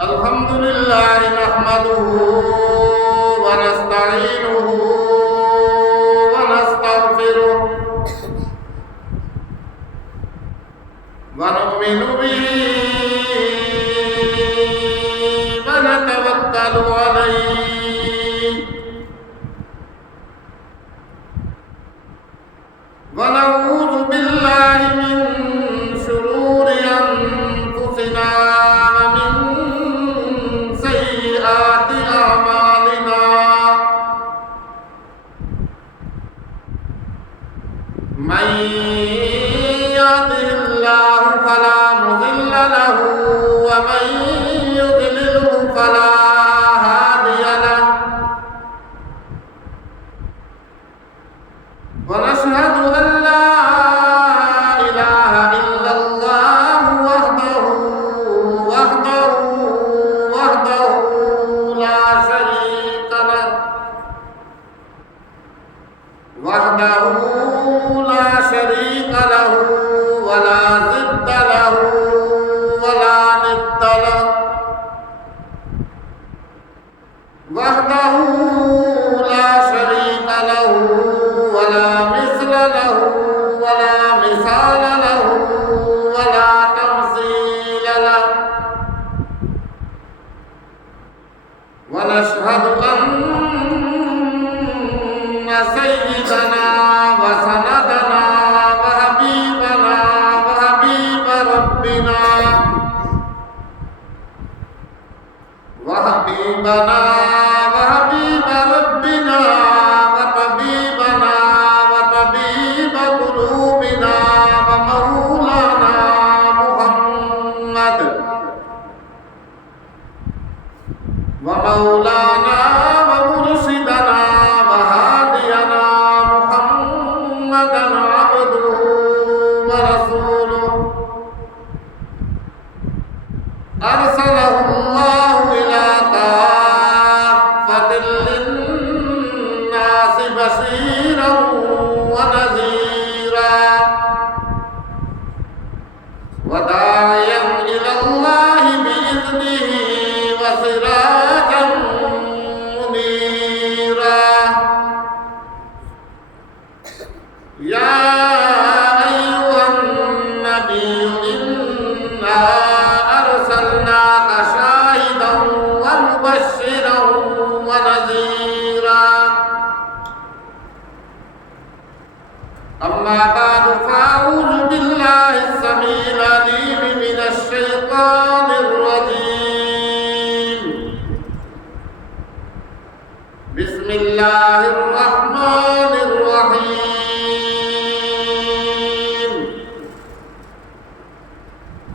الحمد لله نحمده ونستعينه ونستغفره ونؤمن به ونتوكل عليه ونعوذ بالله من شرور أنفسنا ومن سيئات أعمالنا من يهده الله فلا مضل له ومن يضلله فلا هادي له ونشهد أن لا إله إلا الله وحده لا شريك له ولا ضد له ولا ند له وحده لا شريك له ولا مثل له ولا مثال له ولا تمثيل له ونشهد أن سيدنا وسندنا وحبيبنا وحبيب ربنا وطبيبنا وطبيب قلوبنا ومولانا محمد ومولانا ومرشدنا وهادينا محمدا عبده ورسوله أرسله الله إلى كافة للناس بشيرا ونذيرا وداعيا إلى الله بإذنه وسراجا منيرا يا أيها النبي إنا أرسلناك شاهدا ومبشرا ونذيرا أما بعد فأعوذ بالله السميع العليم من الشيطان الرجيم بسم الله الرحمن الرحيم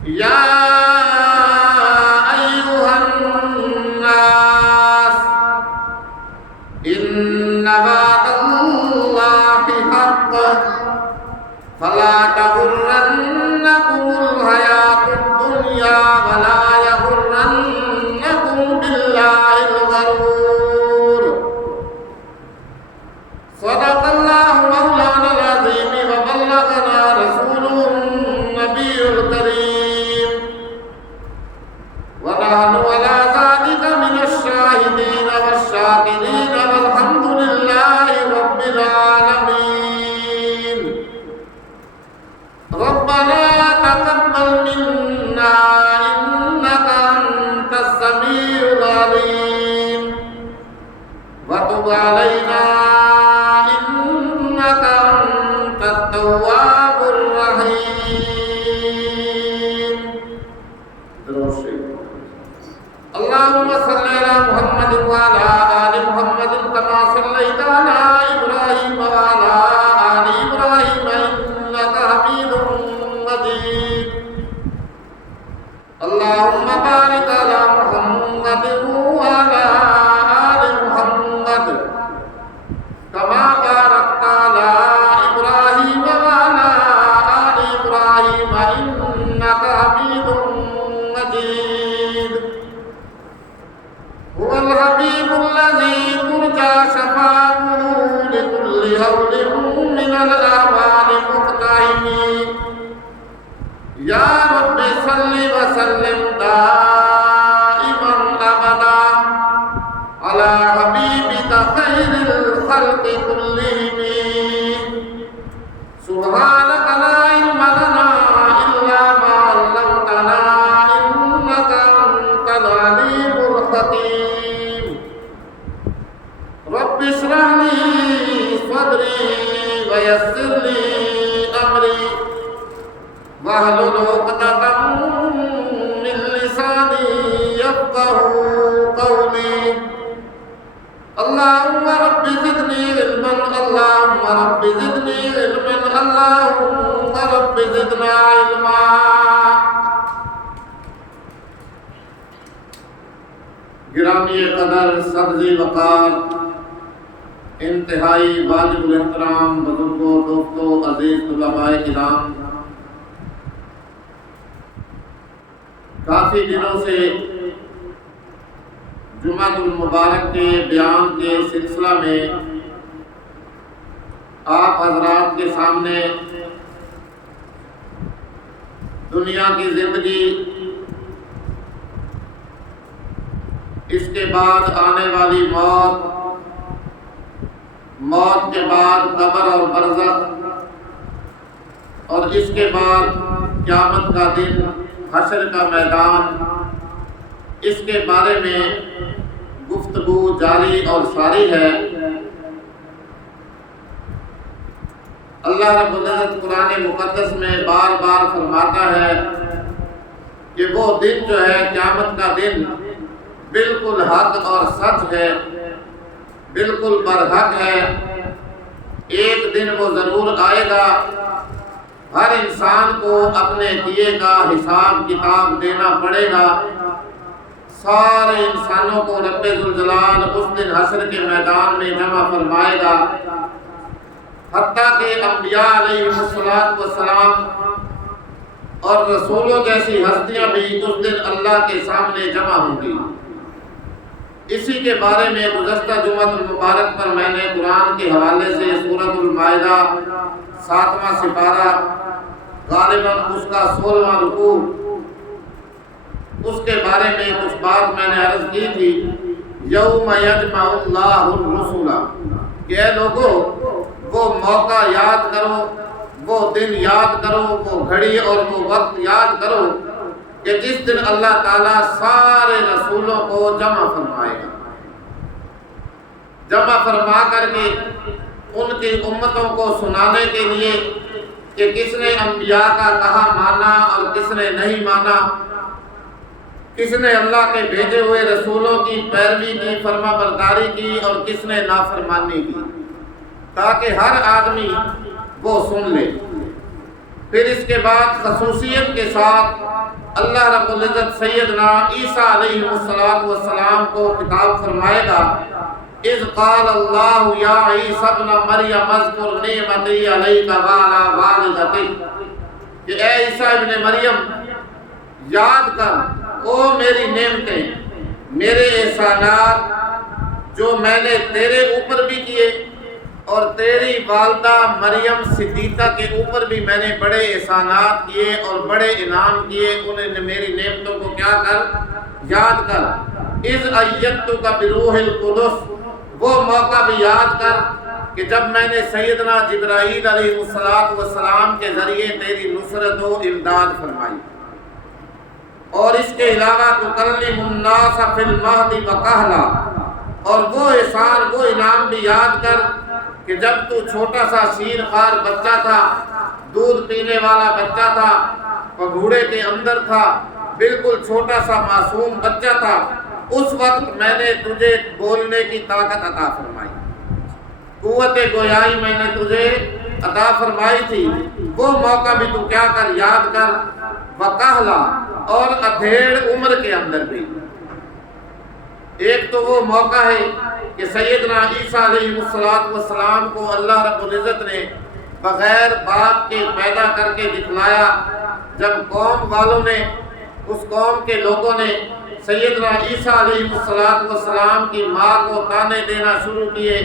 يا أيها الناس إن وعد الله حق فلا تغرنكم الحياة الدنيا ولا يغرنكم بالله الغرور سبحانك لا علم لنا إلا ما علمتنا إنك أنت العليم الحكيم رب اشرح لي صدري ويسر لي أمري واحلل عقدة من لساني يفقهوا قولي اللهم رب زدني علما اللهم رب زدني علما اللهم رب زدنا علما گرامی قدر سبزی وقار انتہائی واجب الاحترام بزرگوں دوستوں عزیز طلباء کرام، کافی دنوں سے جمعۃ المبارک کے بیان کے سلسلہ میں آپ حضرات کے سامنے دنیا کی زندگی، اس کے بعد آنے والی موت، موت کے بعد قبر اور برزخ، اور اس کے بعد قیامت کا دن، حشر کا میدان، اس کے بارے میں گفتگو جاری اور ساری ہے۔ اللہ رب العزت قرآن مقدس میں بار بار فرماتا ہے کہ وہ دن جو ہے قیامت کا دن بالکل حق اور سچ ہے، بالکل برحق ہے۔ ایک دن وہ ضرور آئے گا، ہر انسان کو اپنے کیے کا حساب کتاب دینا پڑے گا۔ سارے انسانوں کو رب ذوالجلال اس دن حشر کے میدان میں جمع فرمائے گا، حتیٰ کہ انبیاء علیہ السلام اور رسولوں جیسی ہستیاں بھی اس دن اللہ کے سامنے جمع ہوں گی۔ اسی کے بارے میں گزشتہ جمعۃ المبارک پر میں نے قرآن کے حوالے سے سورۃ المائدہ 7واں سپارہ، غالباً اس کا 16واں رکوع، اس کے بارے میں کچھ بات میں نے عرض کی تھی۔ یوم یجمع اللہ الرسل، کہ اے لوگو وہ موقع یاد کرو، وہ دن یاد کرو، وہ گھڑی اور وہ وقت یاد کرو کہ جس دن اللہ تعالیٰ سارے رسولوں کو جمع فرمائے گا، جمع فرما کر کے ان کی امتوں کو سنانے کے لیے کہ کس نے انبیاء کا کہا مانا اور کس نے نہیں مانا، کس نے اللہ کے بھیجے ہوئے رسولوں کی پیروی کی، فرما برداری کی، اور کس نے نافرمانی کی، تاکہ ہر آدمی وہ سن لے۔ پھر اس کے بعد خصوصیت کے ساتھ اللہ رب العزت سیدنا عیسیٰ علیہ السلام کو خطاب فرمائے گا، اذ قال اللہ یا عیسیٰ ابن مریم اذکر نعمتی علیک وعلی والدتک، کہ اے عیسیٰ ابن مریم یاد کر او میری نعمتیں، میرے احسانات جو میں نے تیرے اوپر بھی کیے اور تیری والدہ مریم صدیقہ کے اوپر بھی میں نے بڑے احسانات کیے اور بڑے انعام کیے، انہیں میری نعمتوں کو کیا کر، یاد کر۔ اذ ایدتک بروح القدس، وہ موقع بھی یاد کر کہ جب میں نے سیدنا جبرائیل علیہ السلام کے ذریعے تیری نصرت و امداد فرمائی۔ اور اس کے علاوہ تکلم الناس فی المہد وکہلا، اور وہ احسان، وہ انعام بھی یاد کر کہ جب تو چھوٹا سا شیر خوار بچہ تھا، دودھ پینے والا بچہ تھا، پگھوڑے کے اندر تھا، بالکل چھوٹا سا معصوم بچہ تھا، اس وقت میں نے تجھے بولنے کی طاقت عطا فرمائی، قوت گویائی میں نے تجھے عطا فرمائی تھی۔ وہ موقع بھی تو کیا کر، یاد کر۔ وکہلا، اور ادھیڑ عمر کے اندر بھی۔ ایک تو وہ موقع ہے کہ سیدنا عیسیٰ علیہ السلام کو اللہ رب العزت نے بغیر باپ کے پیدا کر کے دکھلایا۔ جب قوم والوں نے، اس قوم کے لوگوں نے سیدنا عیسیٰ علیہ السلام کی ماں کو تانے دینا شروع کیے،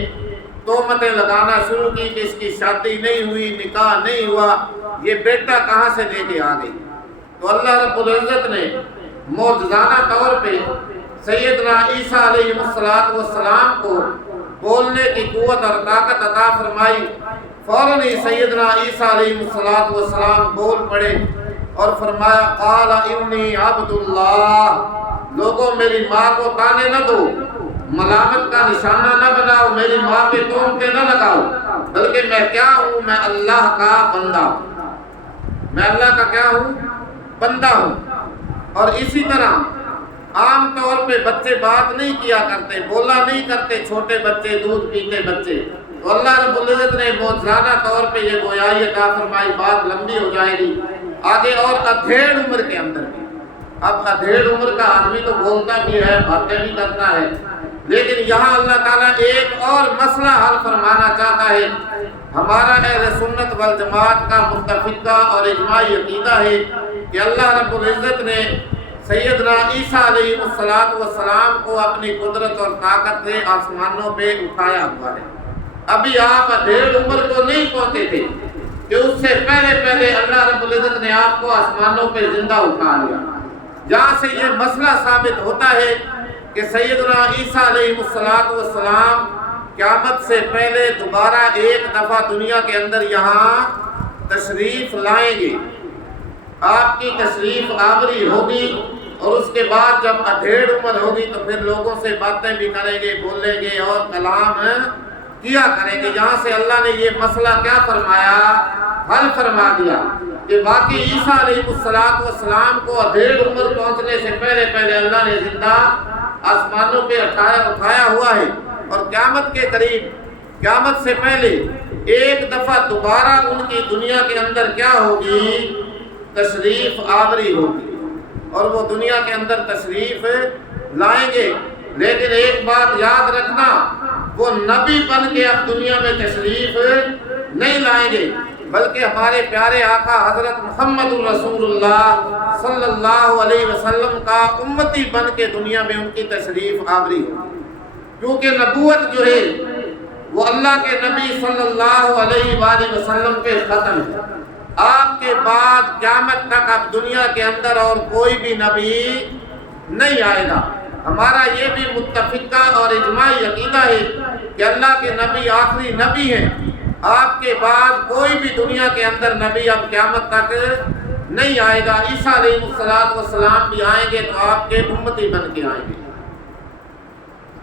تہمتیں لگانا شروع کی کہ اس کی شادی نہیں ہوئی، نکاح نہیں ہوا، یہ بیٹا کہاں سے لے کے آ گئی، تو اللہ رب العزت نے معجزانہ طور پہ سیدنا عیسیٰ علیہ السلام کو بولنے کی قوت اور طاقت عطا فرمائی۔ فوراً ہی سیدنا عیسیٰ علیہ السلام بول پڑے اور فرمایا قال انی عبد اللہ، لوگوں میری ماں کو تانے نہ دو، ملامت کا نشانہ نہ بناؤ، میری ماں پہ تہمتیں نہ لگاؤ، بلکہ میں کیا ہوں؟ میں اللہ کا بندہ ہوں، میں اللہ کا کیا ہوں؟ بندہ ہوں۔ اور اسی طرح عام طور پہ بچے بات نہیں کیا کرتے، بولا نہیں کرتے، چھوٹے بچے، دودھ پیتے بچے، تو اللہ رب العزت نے موجزانہ طور پہ یہ گویائی عطا فرمائی، بات لمبی ہو جائے گی آگے، اور ادھیڑ عمر کے اندر بھی۔ اب ادھیڑ عمر کا آدمی تو بولتا بھی ہے، باتیں بھی کرتا ہے، لیکن یہاں اللہ تعالیٰ ایک اور مسئلہ حل فرمانا چاہتا ہے۔ ہمارا اہل سنت والجماعت کا متفقہ اور اجماعی عقیدہ ہے کہ اللہ رب العزت نے سیدنا عیسیٰ علیہ السلام کو اپنی قدرت اور طاقت سے آسمانوں پہ اٹھایا ہوا ہے۔ ابھی آپ ادھیڑ عمر کو نہیں پہنچے تھے کہ اس سے پہلے اللہ رب العزت نے آپ کو آسمانوں پہ زندہ اٹھا لیا۔ جہاں سے یہ مسئلہ ثابت ہوتا ہے کہ سیدنا عیسیٰ علیہ السلام قیامت سے پہلے دوبارہ ایک دفعہ دنیا کے اندر یہاں تشریف لائیں گے، آپ کی تشریف آوری ہوگی، اور اس کے بعد جب ادھیڑ عمر ہوگی تو پھر لوگوں سے باتیں بھی کریں گے، بولیں گے اور کلام کیا کریں گے۔ یہاں سے اللہ نے یہ مسئلہ کیا فرمایا؟ حل فرما دیا کہ واقعی عیسیٰ علیہ السلام کو ادھیڑ عمر پہنچنے سے پہلے اللہ نے زندہ آسمانوں پہ اٹھایا ہوا ہے، اور قیامت کے قریب، قیامت سے پہلے ایک دفعہ دوبارہ ان کی دنیا کے اندر کیا ہوگی؟ تشریف آوری ہوگی، اور وہ دنیا کے اندر تشریف لائیں گے۔ لیکن ایک بات یاد رکھنا، وہ نبی بن کے اب دنیا میں تشریف نہیں لائیں گے، بلکہ ہمارے پیارے آقا حضرت محمد رسول اللہ صلی اللہ علیہ وسلم کا امتی بن کے دنیا میں ان کی تشریف آوری ہوگی، کیونکہ نبوت جو ہے وہ اللہ کے نبی صلی اللہ علیہ وآلہ وسلم پہ ختم ہے۔ آپ کے بعد قیامت تک اب دنیا کے اندر اور کوئی بھی نبی نہیں آئے گا۔ ہمارا یہ بھی متفقہ اور اجماعی عقیدہ ہے کہ اللہ کے نبی آخری نبی ہیں، آپ کے بعد کوئی بھی دنیا کے اندر نبی اب قیامت تک نہیں آئے گا۔ عیسیٰ علیہ السلام بھی آئیں گے تو آپ کے امتی بن کے آئیں گے۔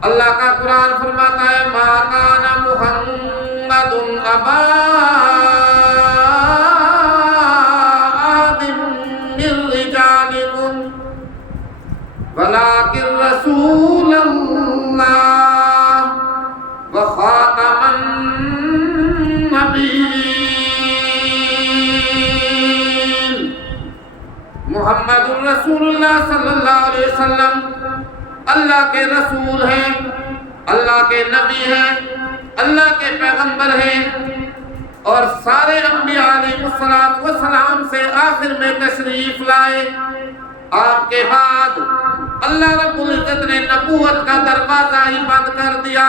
اللہ کا قرآن فرماتا ہے ما کان محمد ابا ولكن رسول اللہ وخاتم النبیین۔ محمد رسول اللہ صلی اللہ علیہ وسلم اللہ کے رسول ہیں، اللہ کے نبی ہیں، اللہ کے پیغمبر ہیں، اور سارے انبیاء علیہ السلام سے آخر میں تشریف لائے۔ آپ کے بعد اللہ رب العزت نے نبوت کا دروازہ ہی بند کر دیا۔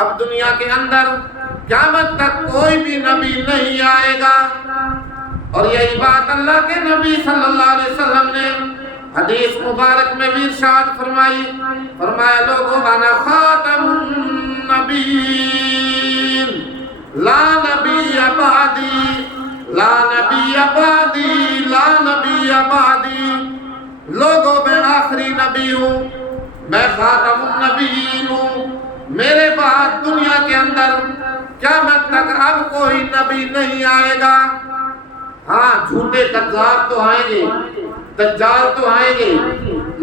اب دنیا کے اندر قیامت تک کوئی بھی نبی نہیں آئے گا، اور یہی بات اللہ کے نبی صلی اللہ علیہ وسلم نے حدیث مبارک میں بھی ارشاد فرمایا لوگوں انا خاتم النبیین لا نبی بعدی لا نبی بعدی لا نبی بعدی، لوگوں میں آخری نبی ہوں، میں خاتم النبیین ہوں، میرے بعد دنیا کے اندر قیامت تک اب کوئی نبی نہیں آئے گا۔ ہاں جھوٹے کذاب تو آئیں گے، دجال تو آئیں گے،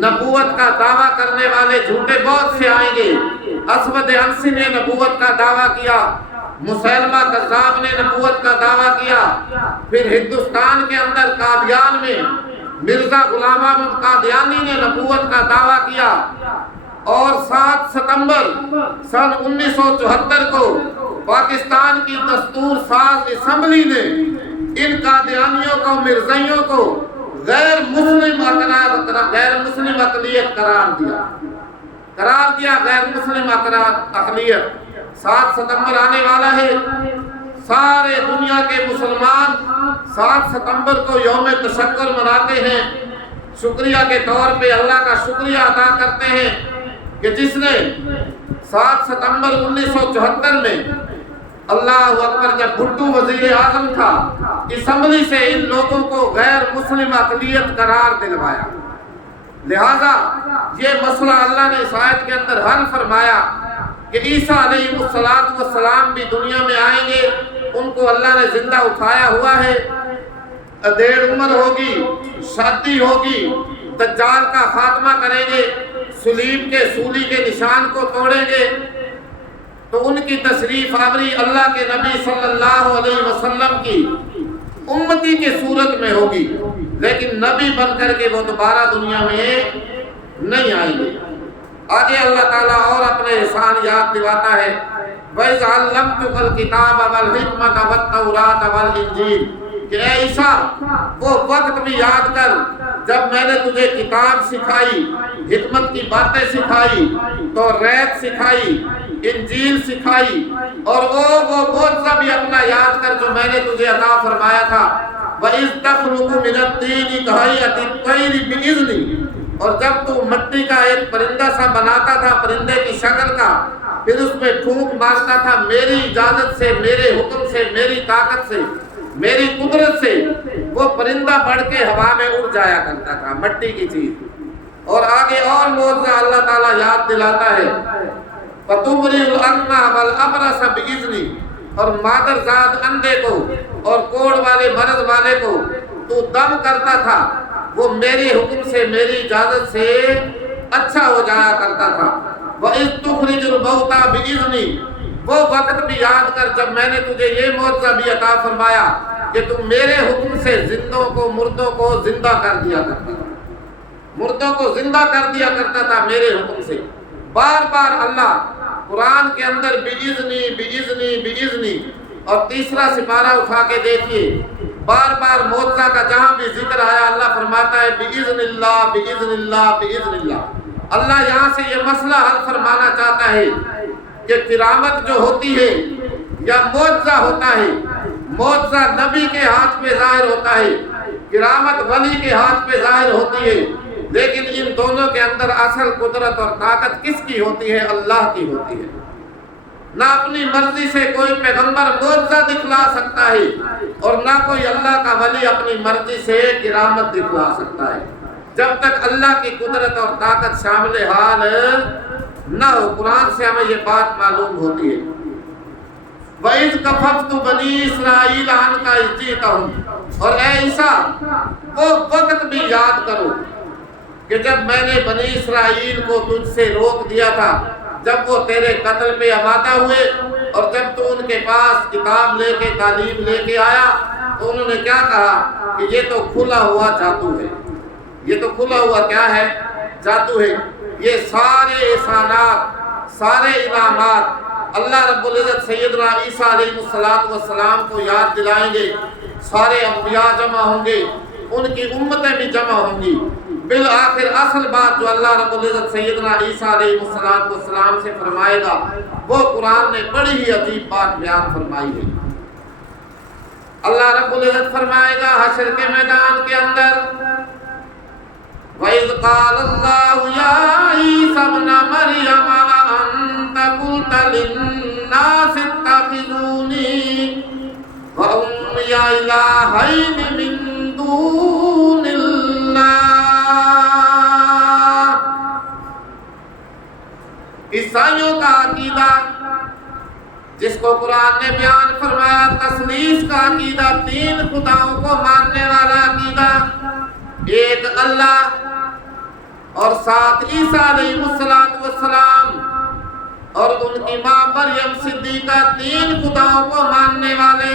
نبوت کا دعویٰ کرنے والے جھوٹے بہت سے آئیں گے۔ اسود عنسی نے نبوت کا دعویٰ کیا، مسیلمہ کذاب نے نبوت کا دعویٰ کیا، پھر ہندوستان کے اندر قادیان میں مرزا غلام احمد قادیانی نے نبوت کا دعویٰ کیا، اور 7 ستمبر سن 1974 کو پاکستان کی دستور ساز اسمبلی نے ان قادیانیوں کو، مرزائیوں کو غیر مسلم اقلیت قرار دیا غیر مسلم اقلیت۔ 7 ستمبر آنے والا ہے، سارے دنیا کے مسلمان 7 ستمبر کو یوم تشکر مناتے ہیں، شکریہ کے طور پہ اللہ کا شکریہ ادا کرتے ہیں کہ جس نے 7 ستمبر 1974 میں اللہ اکبر، جب بھٹو وزیر اعظم تھا، اسمبلی سے ان لوگوں کو غیر مسلم اقلیت قرار دلوایا۔ لہذا یہ مسئلہ اللہ نے اس آیت کے اندر حل فرمایا کہ عیسیٰ علیہ السلام بھی دنیا میں آئیں گے، ان کو اللہ نے زندہ اٹھایا ہوا ہے، دیر عمر ہوگی، شادی ہوگی، دجال کا خاتمہ کریں گے، صلیب کے سولی کے نشان کو توڑیں گے۔ تو ان کی تشریف آوری اللہ کے نبی صلی اللہ علیہ وسلم کی امتی کی صورت میں ہوگی، لیکن نبی بن کر کے وہ دوبارہ دنیا میں نہیں آئیں گے۔ آگے اللہ تعالیٰ اور اپنے احسان یاد دلاتا ہے، وَإِذْ عَلَّمْتُكَ الْكِتَابَ وَالْحِكْمَةَ وَالتَّوْرَاةَ وَالْإِنْجِيلَ، کہ اے عیسیٰ وہ وقت بھی یاد کر جب میں نے تجھے کتاب سکھائی، حکمت کی باتیں سکھائی، توریت سکھائی، انجیل سکھائی، اور وہ معجزہ بھی اپنا یاد کر جو میں نے تجھے عطا فرمایا تھا۔ وَإِذْ تَخْلُقُ مِنَ الطِّينِ كَهَيْئَةِ الطَّيْرِ بِإِذْنِي، اور جب تو مٹی کا ایک پرندہ سا بناتا تھا، پرندے کی شکل کا، پھر اس میں پھونک مارتا تھا میری اجازت سے، میرے حکم سے، میری طاقت سے، میری قدرت سے، وہ پرندہ بڑھ کے ہوا میں اڑ جایا کرتا تھا، مٹی کی چیز۔ اور آگے اور معجزہ اللہ تعالیٰ یاد دلاتا ہے، فَتُبْرِئُ الْأَكْمَحَ وَالْأَبْرَصَ بِإِذْنِي، اور مادرزاد اندھے کو اور کوڑ والے مرض والے کو تو دم کرتا تھا، وہ میری حکم سے، میری اجازت سے اچھا ہو جایا کرتا تھا۔ وَإِذْ تُخْرِجُ الْمَوْتَى بِإِذْنِي، وہ وقت بھی یاد کر جب میں نے تجھے یہ معجزہ بھی عطا فرمایا کہ تم میرے حکم سے زندوں کو، مردوں کو زندہ کر دیا کرتا تھا، مردوں کو زندہ کر دیا کرتا تھا میرے حکم سے۔ بار بار اللہ قرآن کے اندر بِإِذْنِي بِإِذْنِي بِإِذْنِي، اور تیسرا سپارہ اٹھا کے دیکھیے، بار بار معجزہ کا جہاں بھی ذکر آیا اللہ فرماتا ہے بِإِذْنِ اللَّهِ بِإِذْنِ اللَّهِ بِإِذْنِ اللَّهِ۔ اللہ یہاں سے یہ مسئلہ حل فرمانا چاہتا ہے کہ کرامت جو ہوتی ہے یا معجزہ ہوتا ہے، معجزہ نبی کے ہاتھ پہ ظاہر ہوتا ہے، کرامت ولی کے ہاتھ پہ ظاہر ہوتی ہے، لیکن ان دونوں کے اندر اصل قدرت اور طاقت کس کی ہوتی ہے؟ اللہ کی ہوتی ہے۔ نہ اپنی مرضی سے کوئی پیغمبر معجزہ دکھلا سکتا ہے، اور نہ کوئی اللہ کا ولی اپنی مرضی سے کرامت دکھلا سکتا ہے، جب تک اللہ کی قدرت اور طاقت شامل حال نہ ہو۔ قرآن سے ہمیں یہ بات معلوم ہوتی ہے، وَإِذْ كَفَفْتُ بَنِي إِسْرَائِيلَ عَنْكَ إِذْ جِئْتَهُمْ، اور اے عیسیٰ وہ وقت بھی یاد کرو کہ جب میں نے بنی اسرائیل کو تجھ سے روک دیا تھا، جب وہ تیرے قتل پہ آمادہ ہوئے، اور جب تو ان کے پاس کتاب لے کے، تعلیم لے کے آیا، تو انہوں نے کیا کہا کہ یہ تو کھلا ہوا جادو ہے، یہ تو کھلا ہوا کیا ہے؟ جادو ہے۔ یہ سارے احسانات، سارے انعامات اللہ رب العزت سیدنا عیسیٰ علیہ السلام کو یاد دلائیں گے۔ سارے انبیاء جمع ہوں گے، ان کی امتیں بھی جمع ہوں گی۔ بالآخر اصل بات جو اللہ رب العزت سیدنا عیسیٰ علیہ السلام سے فرمائے گا، وہ قرآن نے بڑی ہی عجیب بات بیان فرمائی ہے۔ اللہ رب العزت فرمائے گا حشر کے میدان کے اندر، وَإِذْ قَالَ اللَّهُ يَا عِيسَى ابْنَ مَرْيَمَ أَأَنْتَ قُلْتَ لِلنَّاسِ اتَّخِذُونِي وَأُمِّيَ إِلَٰهَيْنِ مِن دُونِ اللَّهِ۔ عیسائیوں کا عقیدہ جس کو قرآن نے بیان فرمایا، تثلیث کا عقیدہ، تین خداؤں کو ماننے والا عقیدہ، ایک اللہ اور ساتھ عیسیٰ علیہ السلام اور ان کی ماں مریم صدیقہ، تین خداؤں کو ماننے والے۔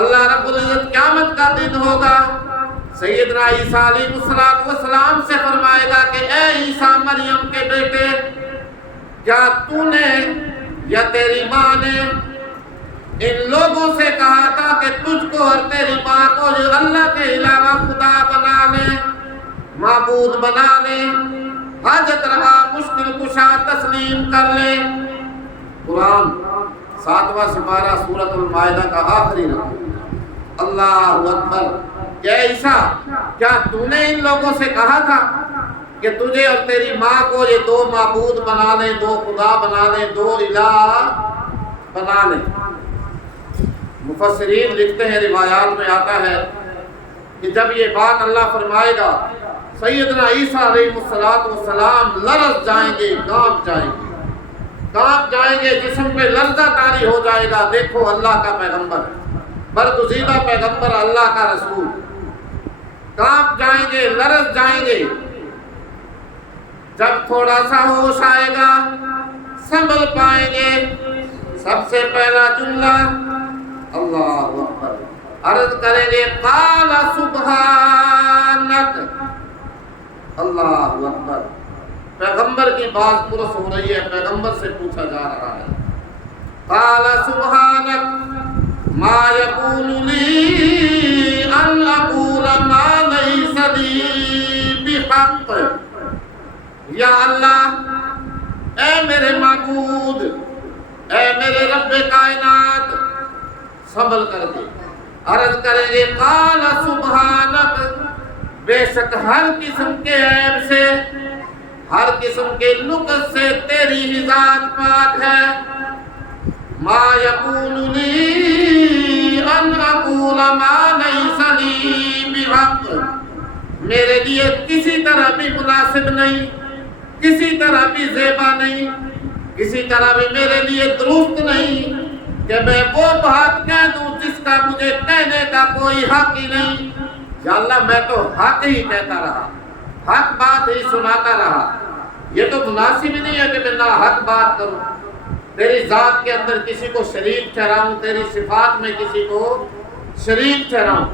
اللہ رب العزت قیامت کا دن ہوگا، سیدنا عیسیٰ علیہ السلام سے فرمائے گا کہ اے عیسیٰ مریم کے بیٹے، کیا تو نے یا تیری ماں نے ان لوگوں سے کہا تھا کہ تجھ کو اور تیری ماں کو جو اللہ کے علاوہ خدا بنا لے، معبود بنا لے، حاجت روا، مشکل کشا تسلیم کر لے؟ قرآن 7واں سپارہ سورۃ المائدہ کا آخری رکوع۔ اللہ اکبر۔ کہ عیسیٰ کیا تو نے ان لوگوں سے کہا تھا کہ تجھے اور تیری ماں کو یہ دو معبود بنا لیں، دو خدا بنا لیں، دو الہ بنا لیں۔ مفسرین لکھتے ہیں، روایات میں آتا ہے کہ جب یہ بات اللہ فرمائے گا سیدنا عیسیٰ علیہ السلام لرز جائیں گے، کانپ جائیں گے، جسم پہ لرزہ طاری ہو جائے گا۔ دیکھو اللہ کا پیغمبر، برگزیدہ پیغمبر، اللہ کا رسول، کانپ جائیں گے، لرز جائیں گے۔ جب تھوڑا سا ہوش آئے گا سنبھل پائیں گے، سب سے پہلا جملہ اللہ اکبر عرض کریں گے قال سبحانک، اللہ اکبر۔ پیغمبر کی بات پرس ہو رہی ہے، پیغمبر سے پوچھا جا رہا ہے قال سبحانک ما یکون لی ان اقول ما لیس لی بحق۔ یا اللہ، اے میرے معبود، اے میرے رب کائنات، سنبھل کر کے عرض کریں گے قال سبحانک، بے شک ہر قسم کے عیب سے، ہر قسم کے نقص سے تیری ہی ذات پاک ہے۔ ما یقول لی ان اقول ما لیس لی بحق، میرے لیے کسی طرح بھی مناسب نہیں، کسی طرح بھی زیبا نہیں، کسی طرح بھی میرے لیے درست نہیں کہ میں وہ بات کہہ دوں جس کا مجھے کہنے کا کوئی حق ہی نہیں۔ یا اللہ، میں تو حق ہی کہتا رہا، حق بات ہی سناتا رہا، یہ تو مناسب ہی نہیں ہے کہ میں نا حق بات کروں، تیری ذات کے اندر کسی کو شریک ٹھہراؤں، تیری صفات میں کسی کو شریک ٹھہراؤں۔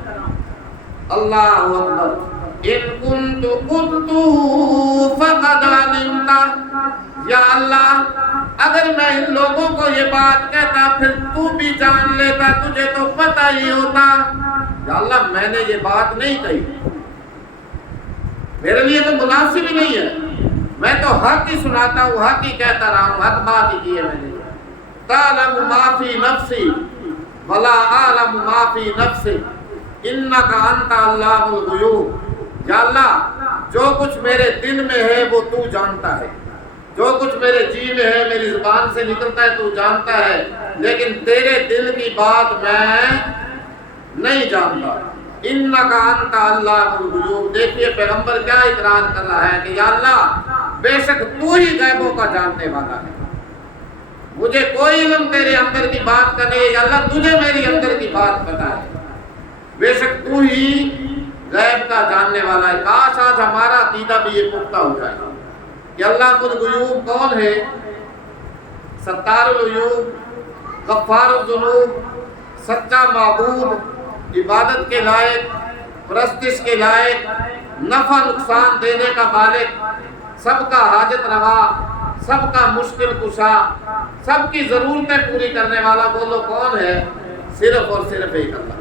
اللہ اکبر۔ ان کنت قلت فقد علمت، یا اللہ اگر میں ان لوگوں کو یہ بات کہتا پھر تو بھی جان لیتا، تجھے تو پتہ ہی ہوتا۔ یا اللہ، میں نے یہ بات نہیں کہی، میرے لیے تو مناسب ہی نہیں ہے، میں تو حق ہی سناتا ہوں، حق ہی کہتا رہا ہوں، حق بات ہی کی ہے میں نے۔ تعلم ما فی نفسی ولا اعلم ما فی نفسک انک انت علام الغیوب۔ یا اللہ، جو کچھ میرے دل میں ہے وہ تو جانتا ہے، جو کچھ میرے جی میں ہے، میری زبان سے نکلتا ہے تو جانتا ہے، لیکن تیرے دل کی بات میں نہیں جانتا۔ انک انت علام الغیوب۔ دیکھیے پیغمبر کیا اقرار کر رہا ہے کہ یا اللہ، بے شک تو ہی غیبوں کا جاننے والا ہے، مجھے کوئی علم تیرے اندر کی بات کا نہیں ہے۔ یا اللہ، تجھے میری اندر کی بات پتہ ہے، بے شک تو ہی غیب کا جاننے والا ہے۔ کاش آج ہمارا عقیدہ بھی یہ پختہ ہو جائے کہ اللہ الغیوب کون ہے؟ ستار العیوب، غفار الذنوب، سچا معبود، عبادت کے لائق، پرستش کے لائق، نفع نقصان دینے کا مالک، سب کا حاجت روا، سب کا مشکل کشا، سب کی ضرورتیں پوری کرنے والا بولو کون ہے؟ صرف اور صرف ایک اللہ۔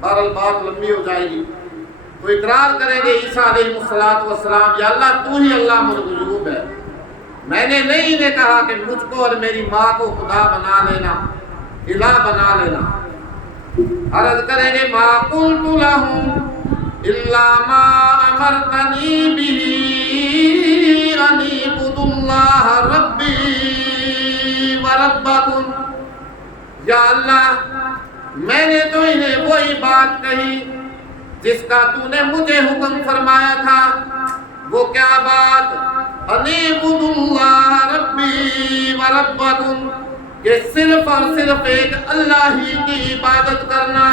بہرحال بات لمبی ہو جائے گی، تو اقرار کریں گے عیسیٰ علیہ السلام، یا اللہ تو ہی علام الغیوب ہے، میں نے نہیں انہیں کہا کہ مجھ کو اور میری ماں کو خدا بنا لینا، الہ بنا لینا۔ عرض کریں گے ما قلت لهم الا ما امرتنی به ان اعبدوا اللہ ربی وربکم۔ یا اللہ، میں نے تو انہیں وہی بات کہی جس کا تو نے مجھے حکم فرمایا تھا۔ وہ کیا بات؟ ان اعبدوا اللہ ربی وربکم، کہ صرف اور صرف ایک اللہ ہی کی عبادت کرنا،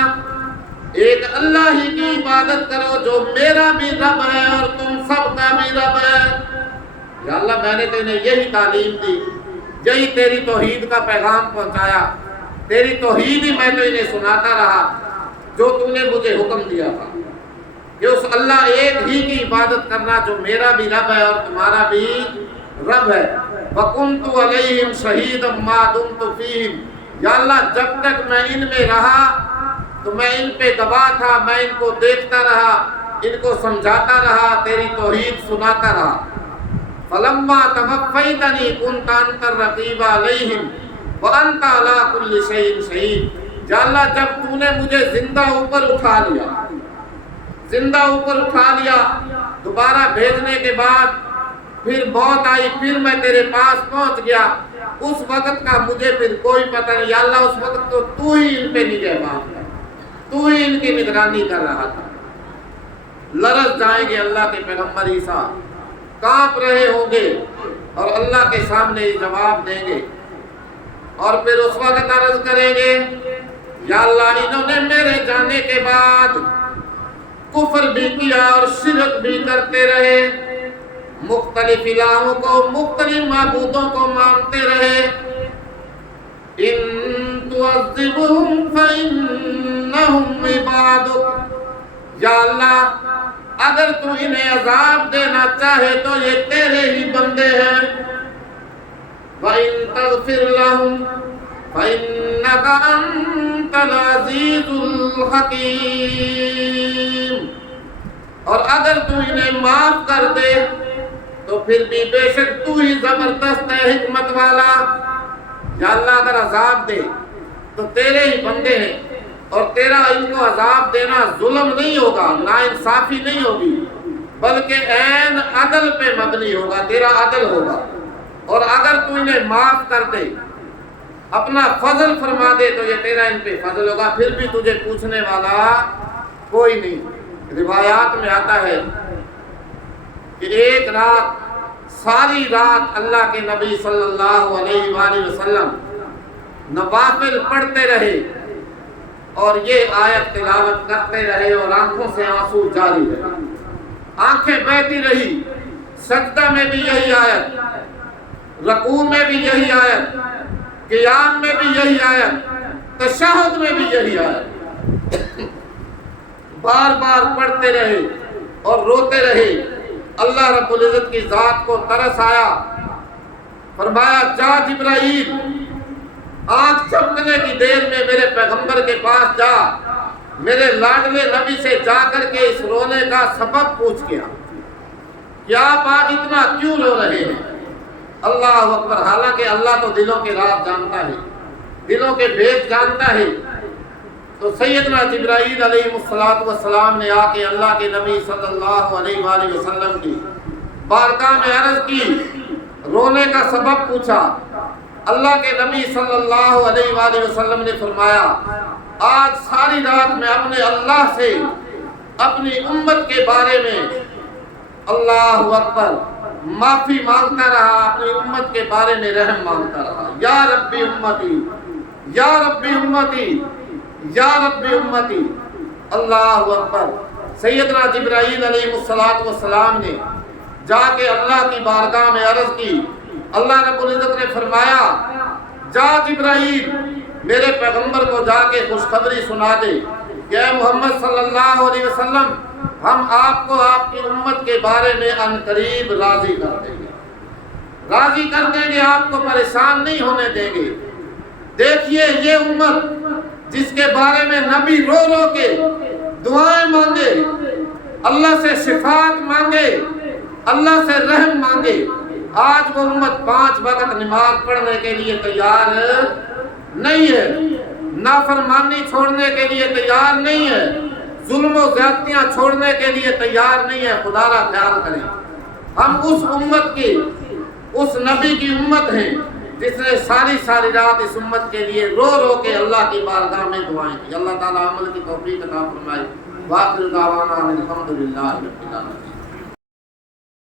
ایک اللہ ہی کی عبادت کرو جو میرا بھی رب ہے اور تم سب کا بھی رب ہے۔ یا اللہ، میں نے تو انہیں یہی تعلیم دی، یہی تیری توحید کا پیغام پہنچایا، تیری توحید ہی میں تو انہیں سناتا رہا جو تو نے مجھے حکم دیا تھا کہ اس اللہ ایک ہی کی عبادت کرنا جو میرا بھی رب ہے اور تمہارا بھی رب ہے۔ وَكُنْتُ عَلَيْهِمْ شَهِيدًا مَا دُمْتُ فِيهِمْ۔ یا اللہ، جب تک میں ان میں رہا تو میں ان پہ گواہ تھا، میں ان کو دیکھتا رہا، ان کو سمجھاتا رہا، تیری توحید سناتا رہا۔ فَلَمَّا تَوَفَّيْتَنِي كُنْتَ أَنْتَ الرَّقِيبَ عَلَيْهِمْ وَأَنْتَ عَلَىٰ كُلِّ شَيْءٍ شَهِيدٌ۔ یا اللہ، جب تو نے مجھے زندہ اوپر اٹھا لیا، زندہ اوپر اٹھا لیا، دوبارہ بھیجنے کے بعد پھر موت آئی، پھر میں تیرے پاس پہنچ گیا، اس وقت کا مجھے پھر کوئی پتہ نہیں، یا اللہ اس وقت تو تو ہی ان پہ نگہبان تھا، تو ہی ان کی نگرانی کر رہا تھا۔ لرز جائیں گے اللہ کے پیغمبر عیسیٰ، کانپ رہے ہوں گے اور اللہ کے سامنے جواب دیں گے، اور پھر اس وقت عرض کریں گے یا اللہ انہوں نے میرے جانے کے بعد کفر بھی کیا اور شرک بھی کرتے رہے، مختلف الہوں کو، مختلف معبودوں کو مانتے رہے۔ ان تعذبهم فانهم عبادك، یا اللہ اگر تو انہیں عذاب دینا چاہے تو یہ تیرے ہی بندے ہیں۔ وَإِن تَغْفِرْ لَهُمْ فَإِنَّكَ أَنْتَ الْعَزِيزُ الْحَكِيمُ، اور اگر تو انہیں معاف کر دے تو پھر بھی بے شک تو ہی زبردست ہے، حکمت والا۔ یا اللہ اگر عذاب دے تو تیرے ہی بندے ہیں، اور تیرا ان کو عذاب دینا ظلم نہیں ہوگا، ناانصافی نہیں ہوگی، بلکہ عین عدل پہ مبنی ہوگا، تیرا عدل ہوگا۔ اور اگر تو انہیں معاف کر دے، اپنا فضل فرما دے تو یہ تیرا ان پہ فضل ہوگا، پھر بھی تجھے پوچھنے والا کوئی نہیں۔ روایات میں آتا ہے کہ ایک رات، ساری رات اللہ کے نبی صلی اللہ علیہ وآلہ وسلم نوافل پڑھتے رہے اور یہ آیت تلاوت کرتے رہے، اور آنکھوں سے آنسو جاری رہے، آنکھیں بہتی رہی، سجدہ میں بھی یہی آیت، رکوع میں بھی یہی آیت، قیام میں بھی یہی آیت، تشہد میں بھی یہی آیت، بار بار پڑھتے رہے اور روتے رہے۔ اللہ رب العزت کی ذات کو ترس آیا، فرمایا جا جبرائیل، آنکھ چمکنے کی دیر میں میرے پیغمبر کے پاس جا، میرے لاڈلے نبی سے جا کر کے اس رونے کا سبب پوچھ گیا، کیا بات اتنا کیوں رو رہے ہیں؟ اللہ اکبر، حالانکہ اللہ تو دلوں کے راز جانتا ہے، دلوں کے بھید جانتا ہے۔ تو سیدنا جبرائیل علیہ السلام نے آ کے اللہ کے نبی صلی اللہ علیہ وآلہ وسلم کی بارگاہ میں عرض کی، رونے کا سبب پوچھا۔ اللہ کے نبی صلی اللہ علیہ وآلہ وسلم نے فرمایا آج ساری رات میں اپنے اللہ سے اپنی امت کے بارے میں اللہ اکبر معافی مانگتا رہا، اپنی امت کے بارے میں رحم مانگتا رہا، یا ربی امتی، یا ربی امتی، یا ربی امتی، اللہ اکبر۔ سیدنا جبرائیل علیہ السلام نے جا کے اللہ کی بارگاہ میں عرض کی، اللہ رب العزت نے فرمایا جا جبرائیل میرے پیغمبر کو جا کے خوشخبری سنا دے کہ اے محمد صلی اللہ علیہ وسلم، ہم آپ کو آپ کی امت کے بارے میں ان قریب راضی کر دیں گے، راضی کر دیں گے، آپ کو پریشان نہیں ہونے دیں گے۔ دیکھیے یہ امت جس کے بارے میں نبی رو رو کے دعائیں مانگے، اللہ سے شفاعت مانگے، اللہ سے رحم مانگے، آج وہ امت 5 وقت نماز پڑھنے کے لیے تیار نہیں ہے، نافرمانی چھوڑنے کے لیے تیار نہیں ہے، ظلم و زیادتیاں چھوڑنے کے لیے تیار نہیں ہے۔ خدا را خیال کریں، ہم اس امت کی، اس نبی کی امت ہیں جس نے ساری رات اس امت کے لیے رو رو کے اللہ کی بارگاہ میں دعائیں کی۔ اللہ تعالیٰ عمل کی توفیق عطا فرمائے۔ وآخر دعوانا الحمدللہ رب العالمین۔